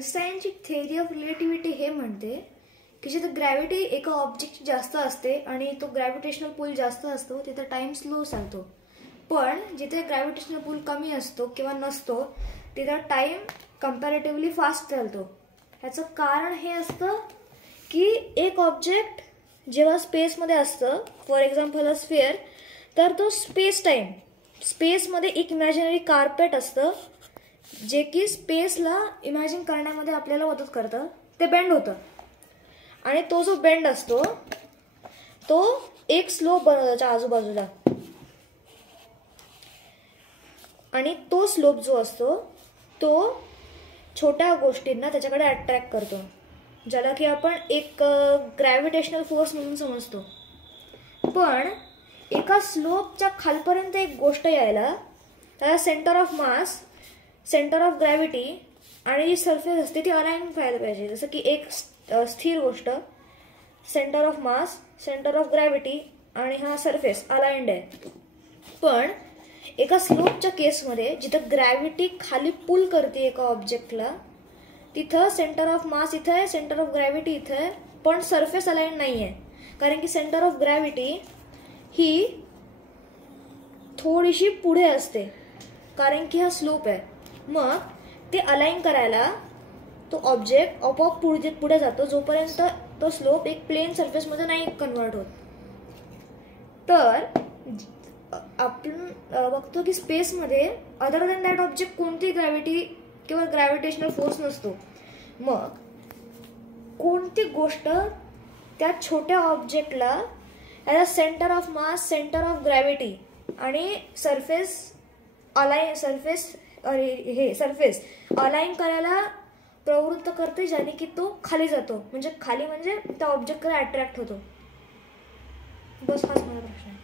आइन्स्टाईनची theory of relativity हे म्हणते की जिथे ग्रॅव्हिटी एका ऑब्जेक्टची जास्त असते आणि तो ग्रॅव्हिटेशनल पूल जास्त असतो तिथे टाइम स्लो चालतो, पण जिथे ग्रॅव्हिटेशनल पूल कमी असतो किंवा नसतो तिथे टाइम कंपॅरेटिव्हली फास्ट चालतो. ह्याचं कारण हे असतं की एक ऑब्जेक्ट जेव्हा स्पेसमध्ये असतं, फॉर एक्झाम्पल अ स्फिअर, तर तो स्पेसमध्ये एक इमॅजिनरी कार्पेट असतं जे की स्पेसला इमॅजिन करण्यामध्ये आपल्याला मदत करतं. ते बेंड होतं आणि तो जो बेंड असतो तो एक स्लोप बनवतो त्याच्या आजूबाजूला, आणि तो स्लोप जो असतो तो छोट्या गोष्टींना त्याच्याकडे अट्रॅक्ट करतो, ज्याला की आपण एक ग्रॅव्हिटेशनल फोर्स म्हणून समजतो. पण एका स्लोपच्या खालपर्यंत एक गोष्ट यायला त्याला centre of mass, centre of gravity आणि जी सरफेस असते ती अलाइन व्हायला पाहिजे. जसं की एक स्थिर गोष्ट, centre of mass, centre of gravity आणि हा सरफेस अलाइंड आहे. पण एका स्लोपच्या केसमध्ये जिथं ग्रॅव्हिटी खाली पुल करते एका ऑब्जेक्टला, तिथं सेंटर ऑफ मास इथं आहे, सेंटर ऑफ ग्रॅव्हिटी इथं आहे, पण सरफेस अलाइंड नाही आहे. कारण की सेंटर ऑफ ग्रॅव्हिटी ही थोडीशी पुढे असते कारण की हा स्लोप आहे. मग ते अलाइन करायला तो ऑब्जेक्ट आपोआप पुढे जातो जोपर्यंत तो स्लोप एक प्लेन सरफेसमध्ये नाही कन्वर्ट होत. तर आपण बघतो की स्पेसमध्ये अदर दॅन दॅट ऑब्जेक्ट कोणती ग्रॅव्हिटी किंवा ग्रॅव्हिटेशनल फोर्स नसतो. मग कोणती गोष्ट त्या छोट्या ऑब्जेक्टला याला centre of mass, centre of gravity आणि सरफेस अलाइन करायला प्रवृत्त करते, ज्याने की तो खाली जातो, म्हणजे त्या ऑब्जेक्टकडे अट्रॅक्ट होतो. बस हाच माझा प्रश्न आहे.